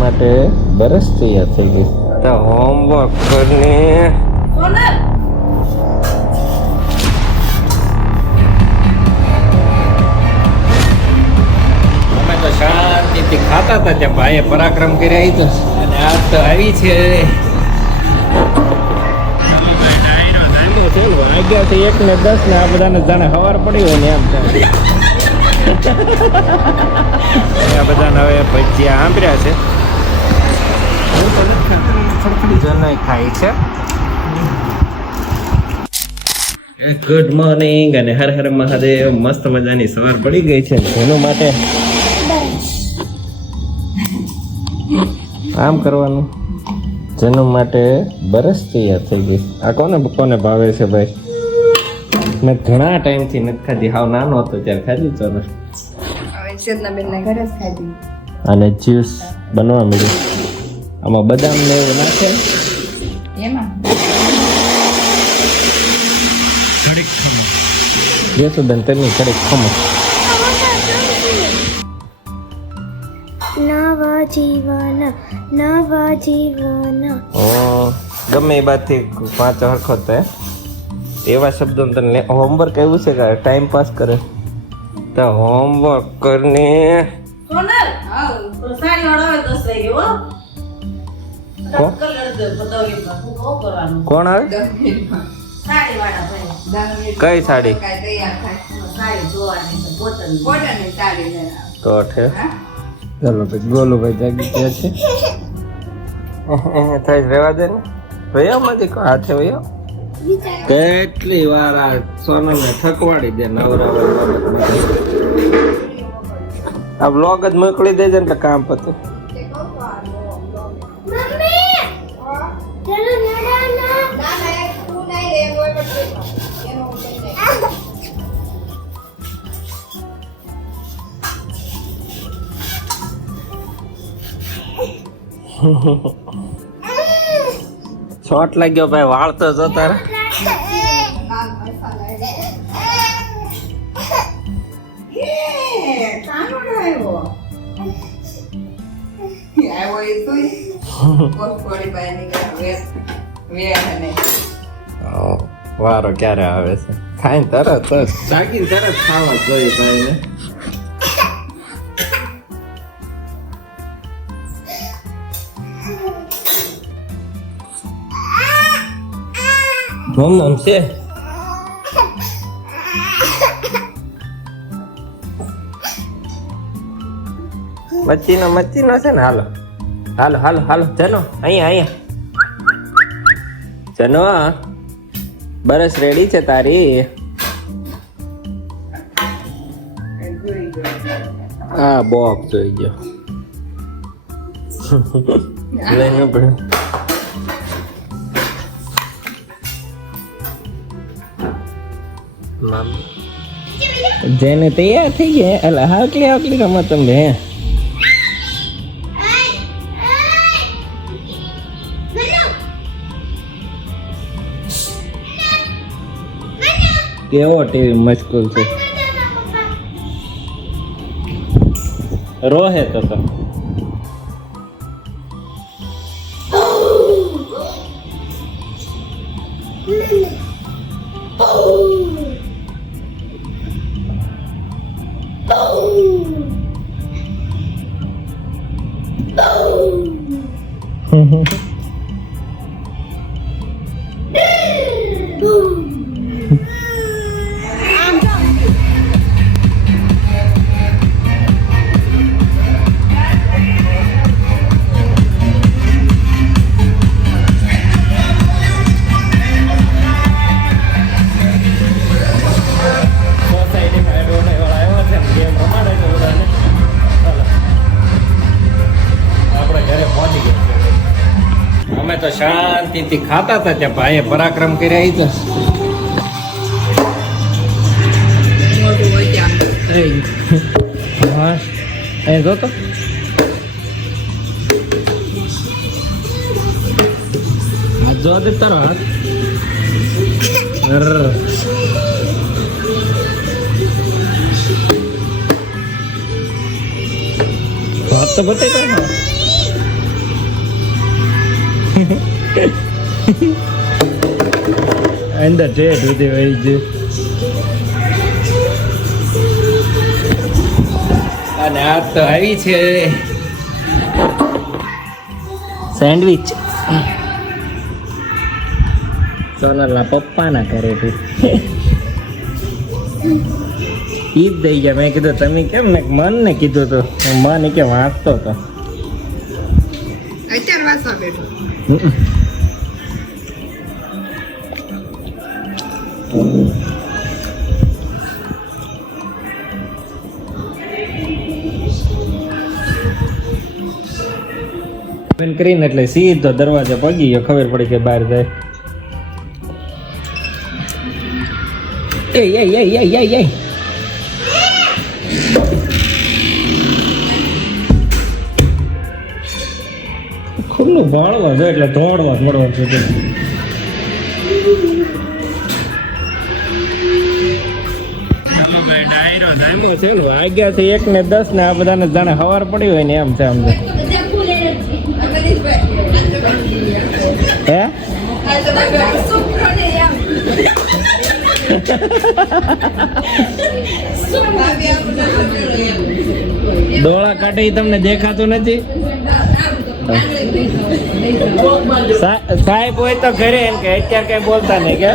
માટે બરસ તૈયાર થઈ ગઈ. તો હોમવર્ક કરીને. અમે તો શાંતિથી ખાતા હતા ત્યાં ભાઈએ પરાક્રમ કર્યા ઈ તો. અને આ તો આવી છે. વાગ્યાથી એક ને દસ ને આ બધાને જાણે હવાર પડી હોય ને એમ થાય. આ બધાને હવે ભજીયા સાંભળ્યા છે. જનય ખાય છે ગુડ મોર્નિંગ અને હર હર મહાદેવ. મસ્ત મજાની સવાર પડી ગઈ છે. એનું માટે આમ કરવાનું? જેનું માટે બરસ તૈયાર થઈ ગઈ. આ કોને કોને ભાવે છે ભાઈ? મેં ઘણા ટાઈમથી નથી ખાધી. હાવ નાનો હતો ત્યારે ખાધી ચરસ અને જ્યુસ બનવા મળ્યું. આમાં બદામ ને એવું નાખે. એમાં? યશુબેન તેની ઘડીક ખમો નવા જીવન નવા જીવન ઓ ગમે એ બાદથી પાંચ હરખો થાય એવા શબ્દો તને હોમવર્ક એવું છે કે ટાઈમ પાસ કરે? તો હોમવર્ક કરીને સોનલ હા સાડી વાળો દસ વાગે હો. કોણ આવે? કઈ સાડી. તો ઠે? ચાલો ભાઈ ગોલુભાઈ જાગી ગયા છે. થાય રેવા દે ને. ભૈયા માંથી હાથે ભૈયા કેટલી વાર આ સોનલને થકવાડી ઠકવાડી દે નવરા આ બ્લોગ જ મોકલી દેજે ને એટલે કામ પતે. શોર્ટ લાગ્યો ભાઈ વાળ તો જો તારા. વારો ક્યારે આવે છે? ખાઈ તરત જ. જાગીને તરત ખાવા જોઈએ ભાઈ ને મમ મમ છે મચ્છીનો મચ્છીનો છે ને હાલો હાલો હાલો હાલો જનો અહીંયા અહીંયા જનો બરસ રેડી છે તારી જોઈ ગયો. આ બોક્સ જોઈ ગયો લઈને પડ્યો જેને તૈયાર થઈ ગયા એટલે હાકલી હાકલી રમત તમને હે. કેવો ટીવી મશકુલ છે. રોહે તો. તો શાંતિથી ખાતા હતા ત્યાં ભાઈએ પરાક્રમ કર્યા ઈ તો મોટું હોય ત્યાં હા અહીં જોતો the જોવા with the ગયું અને આ તો આવી છે. સેન્ડવિચ સોનલના પપ્પાના ઘરે ઈ જ દઈ ગયા. મેં કીધું તમે કેમ ને મન ને કીધું તો? મન કે વાંચતો હતો અત્યારે વાંચવા બેઠો. કરીને એટલે સીધો દરવાજો પગી ગયો ખબર પડી કે બહાર જાય. ખુલ્લું ભાળવા જો એટલે દોડવા જ મળવા જોઈએ ચાલો ડાયરો ધામ્યો છે ને વાગ્યા છે એક ને દસ ને આ બધાને જાણે હવાર પડી હોય ને એમ છે આમ હે? ડોળા કાઢે તમને દેખાતું નથી? સા- સાહેબ હોય તો ઘરે એમ કે અત્યારે કઈ બોલતા નહીં કે?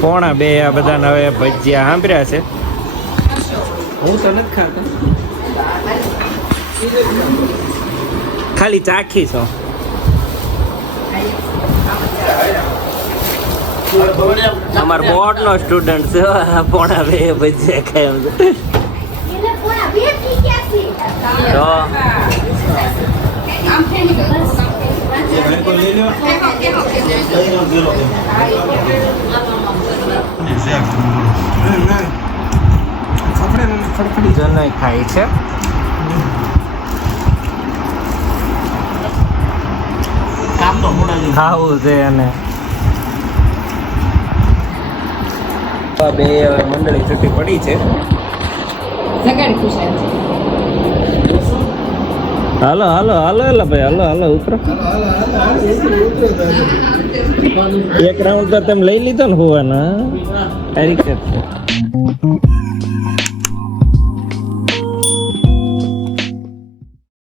પોણા બે આ બધાને હવે ભજીયા સાંભળ્યા છે? હું તો નથી ખાતો. ખાલી ચાખી છો. અમાર બોર્ડ નો સ્ટુડન્ટ છે પોણા બે બજે ખાય એમ. તો જનોય ખાય છે. ખાવું છે અને બે હવે મંડળી છૂટી પડી છે. હાલો હાલો હાલો હાલો ભાઈ હાલો હાલો ઉતરો. એક રાઉન્ડ તો તમે લઈ લીધો ને હોવાના રીતે છે.